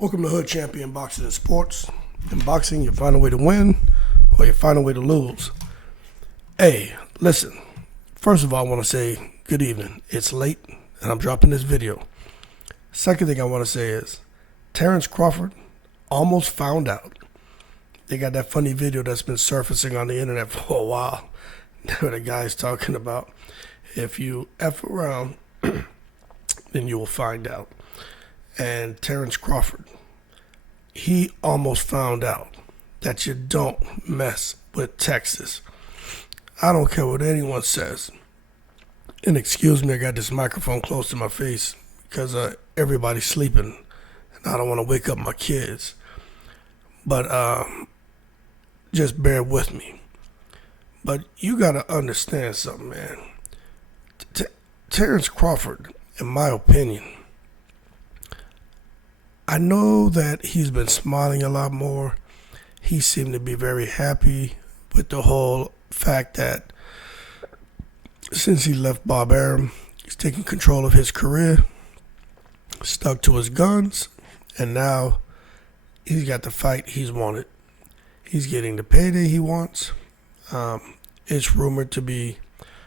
Welcome to Hood Champion Boxing and Sports. In boxing, you find a way to win or you find a way to lose. Hey, listen. First of all, I want to say good evening. It's late and I'm dropping this video. Second thing I want to say is Terence Crawford almost found out. They got that funny video that's been surfacing on the internet for a while. Where the guy's talking about if you F around, then you will find out. And Terence Crawford, he almost found out that you don't mess with Texas. I don't care what anyone says. And excuse me, I got this microphone close to my face because everybody's sleeping and I don't want to wake up my kids. But just bear with me. But you got to understand something, man. Terence Crawford, in my opinion, I know that he's been smiling a lot more. He seemed to be very happy with the whole fact that since he left Bob Arum, he's taking control of his career, stuck to his guns, and now he's got the fight he's wanted. He's getting the payday he wants. It's rumored to be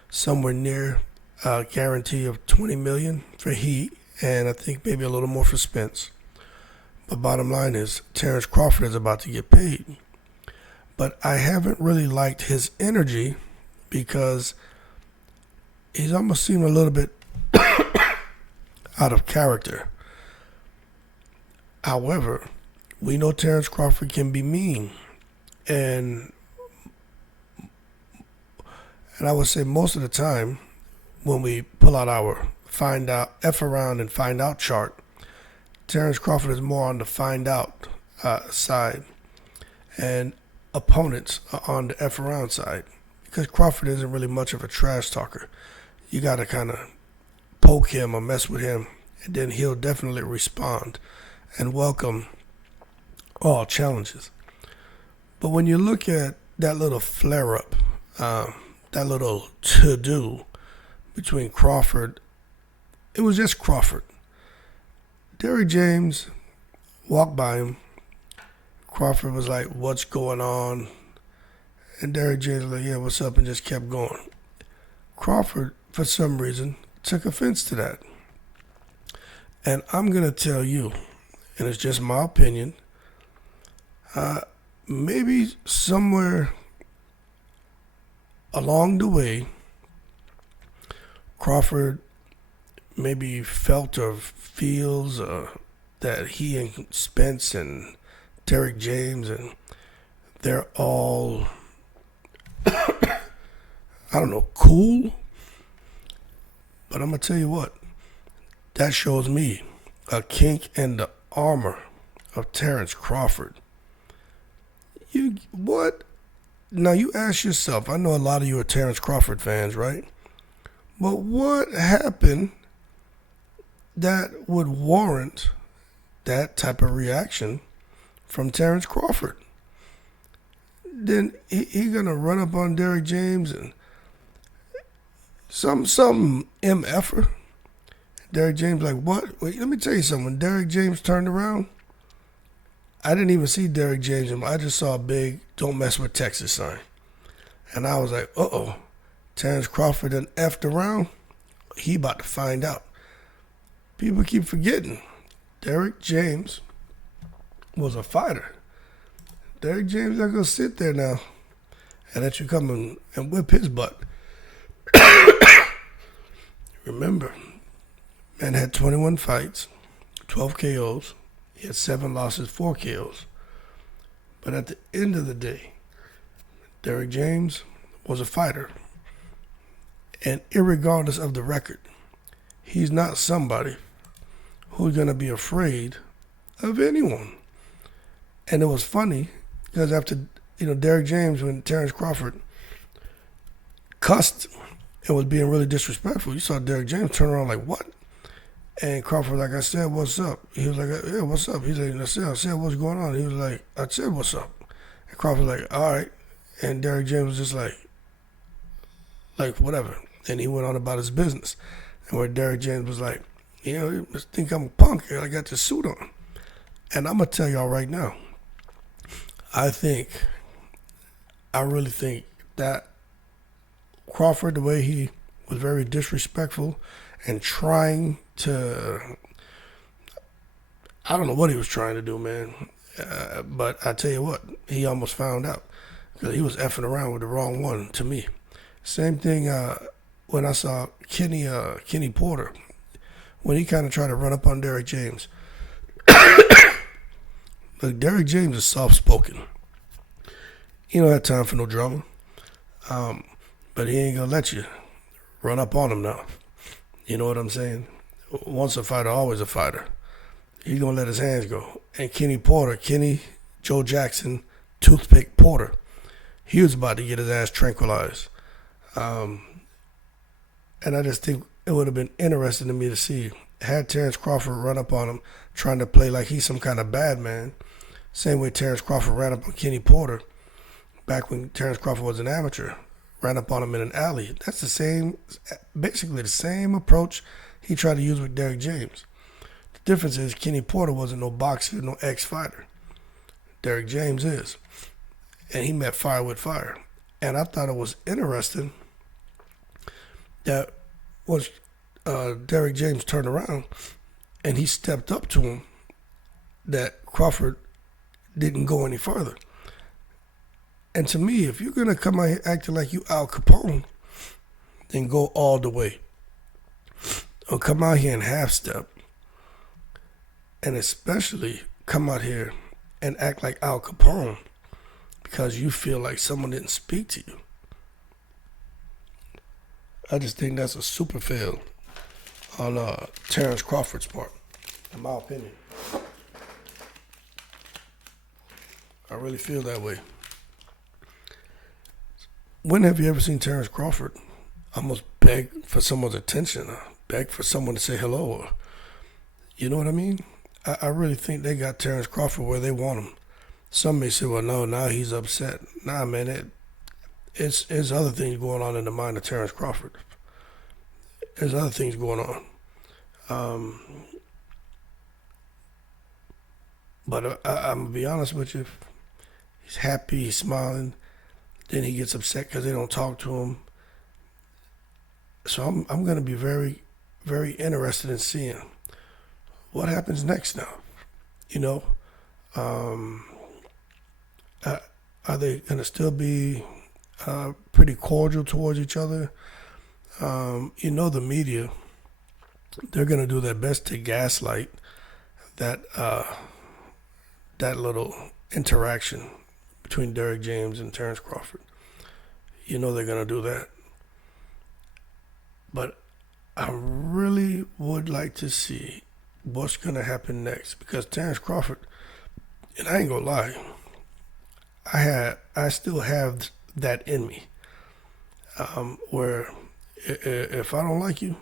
somewhere near a guarantee of $20 million for Heat, and I think maybe a little more for Spence. But bottom line is, Terence Crawford is about to get paid. But I haven't really liked his energy because he's almost seemed a little bit out of character. However, we know Terence Crawford can be mean. And I would say most of the time, when we pull out our find out, F around and find out chart, Terence Crawford is more on the find out side, and opponents are on the F around side because Crawford isn't really much of a trash talker. You got to kind of poke him or mess with him, and then he'll definitely respond and welcome all challenges. But when you look at that little flare up, that little to-do between Crawford, it was just Crawford. Derrick James walked by him. Crawford was like, "What's going on?" And Derrick James was like, "Yeah, what's up?" and just kept going. Crawford, for some reason, took offense to that. And I'm going to tell you, and it's just my opinion, maybe somewhere along the way, Crawford maybe felt or feels that he and Spence and Derrick James, and they're all, I don't know, cool. But I'm going to tell you what, that shows me a kink in the armor of Terence Crawford. What? Now you ask yourself, I know a lot of you are Terence Crawford fans, right? But what happened that would warrant that type of reaction from Terence Crawford? Then he gonna run up on Derrick James and some MFer. Derrick James like, what? Wait, let me tell you something. When Derrick James turned around, I didn't even see Derrick James. I just saw a big "Don't mess with Texas" sign. And I was like, uh-oh. Terence Crawford done effed around. He about to find out. People keep forgetting. Derrick James was a fighter. Derrick James not going to sit there now and let you come and whip his butt. Remember, man had 21 fights, 12 KOs. He had 7 losses, 4 KOs. But at the end of the day, Derrick James was a fighter. And irregardless of the record, he's not somebody who's going to be afraid of anyone. And it was funny because after, Derrick James, when Terence Crawford cussed and was being really disrespectful, you saw Derrick James turn around like, what? And Crawford like, I said, what's up? He was like, yeah, what's up? He's like, I said, what's going on? He was like, I said, what's up? And Crawford was like, all right. And Derrick James was just like, whatever. And he went on about his business. And where Derrick James was like, you must think I'm a punk. I got this suit on. And I'm going to tell y'all right now, I really think that Crawford, the way he was very disrespectful and trying to, I don't know what he was trying to do, man. But I tell you what, he almost found out because he was effing around with the wrong one to me. Same thing when I saw Kenny Porter, when he kind of tried to run up on Derrick James. Look, Derrick James is soft-spoken. He don't have time for no drama. But he ain't going to let you run up on him now. You know what I'm saying? Once a fighter, always a fighter. He's going to let his hands go. And Kenny Joe Jackson, Toothpick Porter, he was about to get his ass tranquilized. And I just think it would have been interesting to me to see, had Terence Crawford run up on him trying to play like he's some kind of bad man. Same way Terence Crawford ran up on Kenny Porter back when Terence Crawford was an amateur, ran up on him in an alley. That's basically the same approach he tried to use with Derrick James. The difference is Kenny Porter wasn't no boxer, no ex-fighter. Derrick James is. And he met fire with fire. And I thought it was interesting that once Derrick James turned around and he stepped up to him, that Crawford didn't go any further. And to me, if you're going to come out here acting like you Al Capone, then go all the way. Or come out here and half-step. And especially come out here and act like Al Capone because you feel like someone didn't speak to you. I just think that's a super fail on Terence Crawford's part, in my opinion. I really feel that way. When have you ever seen Terence Crawford almost beg for someone's attention, or beg for someone to say hello? Or, you know what I mean? I really think they got Terence Crawford where they want him. Some may say, well, no, now he's upset. Nah, man, it's other things going on in the mind of Terence Crawford. There's other things going on. But I'm going to be honest with you. He's happy, he's smiling. Then he gets upset because they don't talk to him. So I'm going to be very, very interested in seeing what happens next now. You know, are they going to still be pretty cordial towards each other? You know, the media, they're going to do their best to gaslight that little interaction between Derrick James and Terence Crawford. You know they're going to do that. But I really would like to see what's going to happen next, because Terence Crawford, and I ain't going to lie, I still have that in me, where if I don't like you,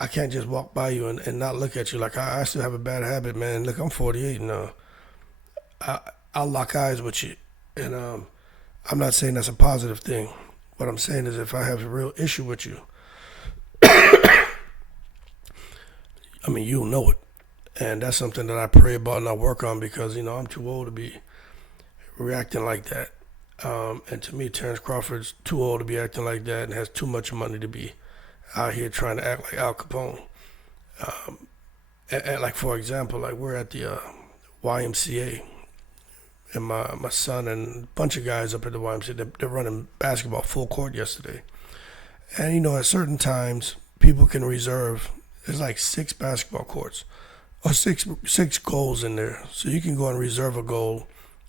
I can't just walk by you and not look at you. Like, I still have a bad habit, man. Look, I'm 48 and I'll lock eyes with you. And I'm not saying that's a positive thing. What I'm saying is, if I have a real issue with you, I mean, you'll know it. And that's something that I pray about and I work on, because, you know, I'm too old to be reacting like that. And to me, Terence Crawford's too old to be acting like that and has too much money to be out here trying to act like Al Capone. And like, for example, like, we're at the YMCA, and my son and a bunch of guys up at the YMCA, they're running basketball full court yesterday. And, you know, at certain times, people can reserve, there's like 6 basketball courts, or six goals in there. So you can go and reserve a goal,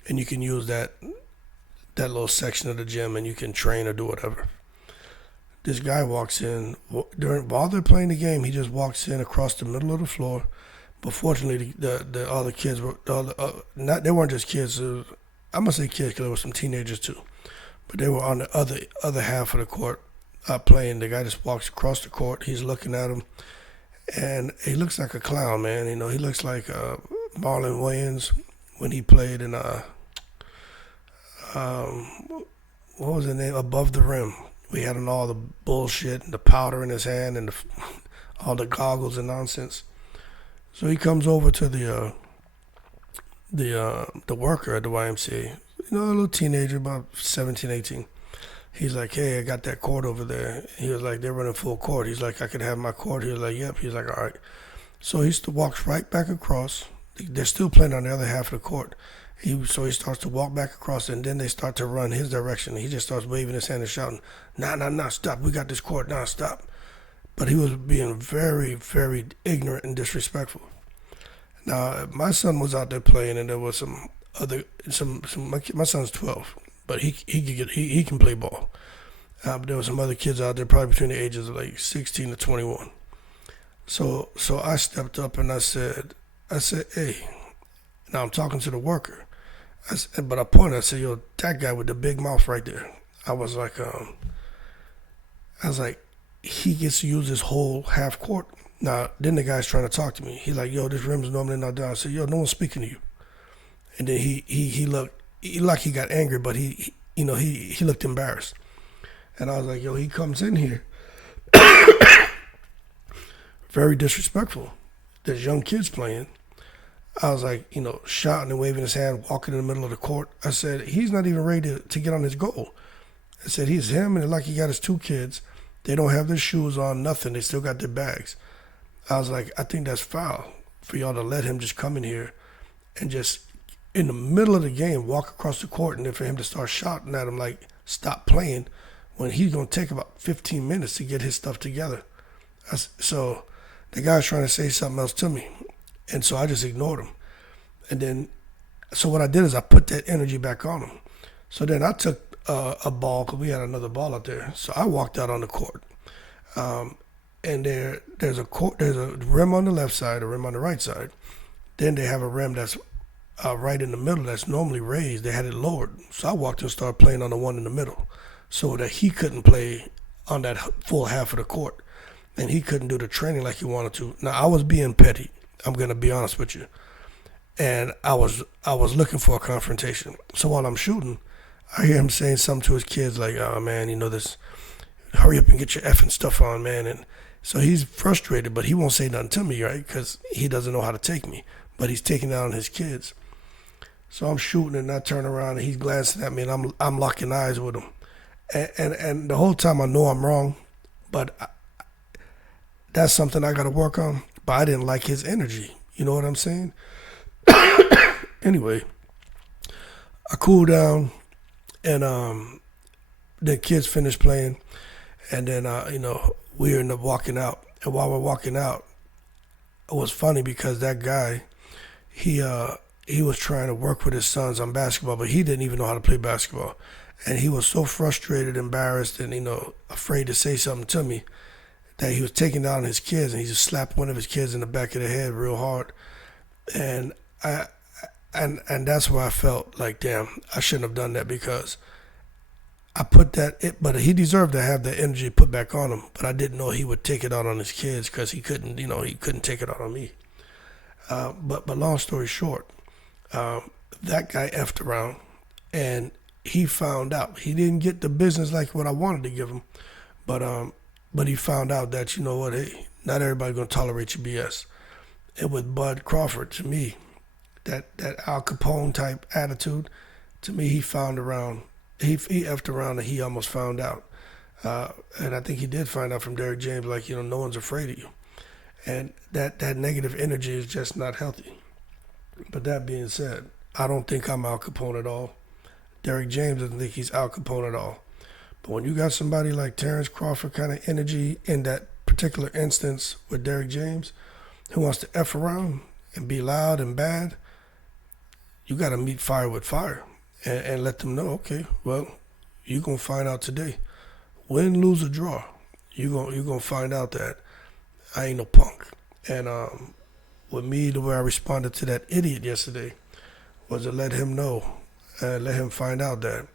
and you can use that little section of the gym, and you can train or do whatever. This guy walks in, while they're playing the game, he just walks in across the middle of the floor. But fortunately, the other kids were, they weren't just kids. I'm going to say kids because there were some teenagers too. But they were on the other half of the court playing. The guy just walks across the court. He's looking at him. And he looks like a clown, man. You know, he looks like Marlon Wayans when he played in, what was the name? Above the Rim. We had on all the bullshit and the powder in his hand and all the goggles and nonsense. So he comes over to the the worker at the YMCA, a little teenager, about 17, 18. He's like, hey, I got that court over there. He was like, they're running full court. He's like, I could have my court. He was like, yep. He's like, all right. So he walks right back across. They're still playing on the other half of the court. So he starts to walk back across, and then they start to run his direction. He just starts waving his hand and shouting, nah, stop. We got this court. Nah, stop. But he was being very, very ignorant and disrespectful. Now, my son was out there playing, and there was my son's 12, but he can play ball. But there were some other kids out there, probably between the ages of like 16 to 21. So I stepped up and I said, hey. Now I'm talking to the worker, but I pointed. I said, yo, that guy with the big mouth right there. I was like, he gets to use this whole half court. Now, then the guy's trying to talk to me. He's like, yo, this rim's normally not down. I said, yo, no one's speaking to you. And then he looked like he got angry, but he looked embarrassed. And I was like, yo, he comes in here very disrespectful. There's young kids playing. I was like, shouting and waving his hand, walking in the middle of the court. I said, he's not even ready to get on his goal. I said, he's him, and like he got his two kids. They don't have their shoes on, nothing. They still got their bags. I was like, I think that's foul for y'all to let him just come in here and just, in the middle of the game, walk across the court, and then for him to start shouting at him like, stop playing, when he's going to take about 15 minutes to get his stuff together. So the guy's trying to say something else to me. And so I just ignored him. And then, so what I did is I put that energy back on him. So then I took a ball, because we had another ball out there. So I walked out on the court. And there's a rim on the left side, a rim on the right side. Then they have a rim that's right in the middle that's normally raised. They had it lowered. So I walked and started playing on the one in the middle so that he couldn't play on that full half of the court. And he couldn't do the training like he wanted to. Now, I was being petty. I'm going to be honest with you. And I was looking for a confrontation. So while I'm shooting, I hear him saying something to his kids like, oh, man, this, hurry up and get your effing stuff on, man. And so he's frustrated, but he won't say nothing to me, right? Because he doesn't know how to take me. But he's taking down his kids. So I'm shooting, and I turn around, and he's glancing at me, and I'm locking eyes with him. And the whole time I know I'm wrong, but that's something I got to work on. But I didn't like his energy. You know what I'm saying? Anyway, I cooled down, and the kids finished playing, and then we ended up walking out. And while we're walking out, it was funny because that guy, he was trying to work with his sons on basketball, but he didn't even know how to play basketball, and he was so frustrated, embarrassed, and afraid to say something to me, that he was taking down his kids, and he just slapped one of his kids in the back of the head real hard. And that's where I felt like, damn, I shouldn't have done that, because I put but he deserved to have that energy put back on him, but I didn't know he would take it out on his kids, because he couldn't take it out on me. But long story short, that guy effed around, and he found out. He didn't get the business like what I wanted to give him, but he found out that, hey, not everybody's going to tolerate your BS. And with Bud Crawford, to me, that Al Capone type attitude, to me, he found around. He effed around, and he almost found out. And I think he did find out from Derrick James, like, no one's afraid of you. And that negative energy is just not healthy. But that being said, I don't think I'm Al Capone at all. Derrick James doesn't think he's Al Capone at all. But when you got somebody like Terence Crawford kind of energy in that particular instance with Derrick James, who wants to F around and be loud and bad, you got to meet fire with fire and let them know, okay, well, you're going to find out today. Win, lose, or draw, you're gonna find out that I ain't no punk. And with me, the way I responded to that idiot yesterday was to let him know, let him find out that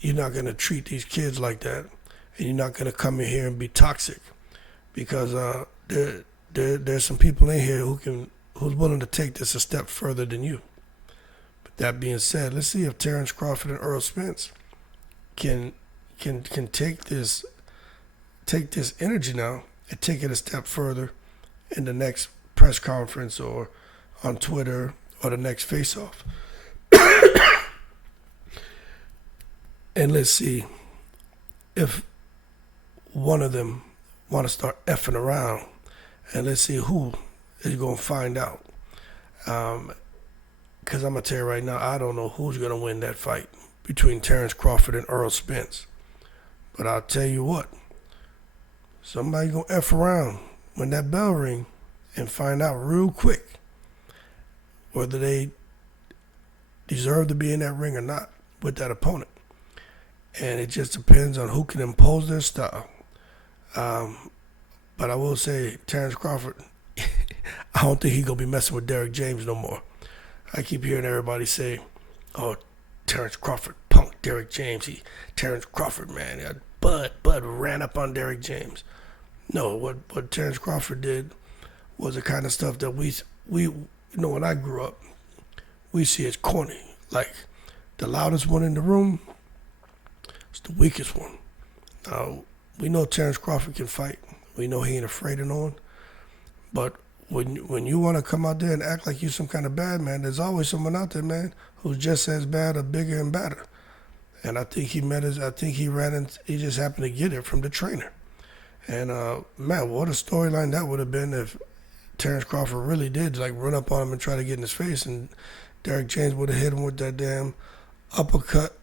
you're not going to treat these kids like that, and you're not going to come in here and be toxic, because there's some people in here who's willing to take this a step further than you. But that being said, let's see if Terence Crawford and Earl Spence can take this energy now and take it a step further in the next press conference or on Twitter or the next face-off. And let's see if one of them want to start effing around, and let's see who is going to find out. Because I'm going to tell you right now, I don't know who's going to win that fight between Terence Crawford and Errol Spence. But I'll tell you what, somebody going to F around when that bell ring and find out real quick whether they deserve to be in that ring or not with that opponent. And it just depends on who can impose their style. But I will say, Terence Crawford, I don't think he's going to be messing with Derrick James no more. I keep hearing everybody say, oh, Terence Crawford punked Derrick James. Terence Crawford, man, Bud ran up on Derrick James. No, what Terence Crawford did was the kind of stuff that we when I grew up, we see as corny. Like, the loudest one in the room is the weakest one. Now, we know Terence Crawford can fight. We know he ain't afraid of no one. But when you want to come out there and act like you some kind of bad man, there's always someone out there, man, who's just as bad or bigger and badder. And I think he just happened to get it from the trainer. And man, what a storyline that would have been if Terence Crawford really did like run up on him and try to get in his face, and Derrick James would have hit him with that damn uppercut,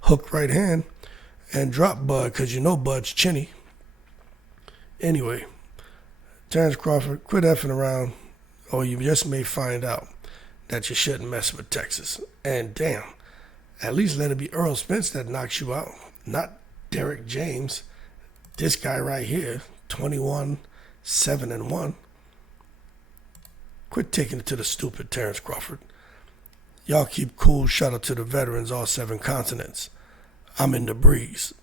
hook right hand, and drop Bud, because you know Bud's chinny. Anyway, Terence Crawford, quit effing around, or you just may find out that you shouldn't mess with Texas. And damn, at least let it be Errol Spence that knocks you out, not Derrick James. This guy right here, 21-7-1. Quit taking it to the stupid, Terence Crawford. Y'all keep cool. Shout out to the veterans, all 7 continents. I'm in the breeze.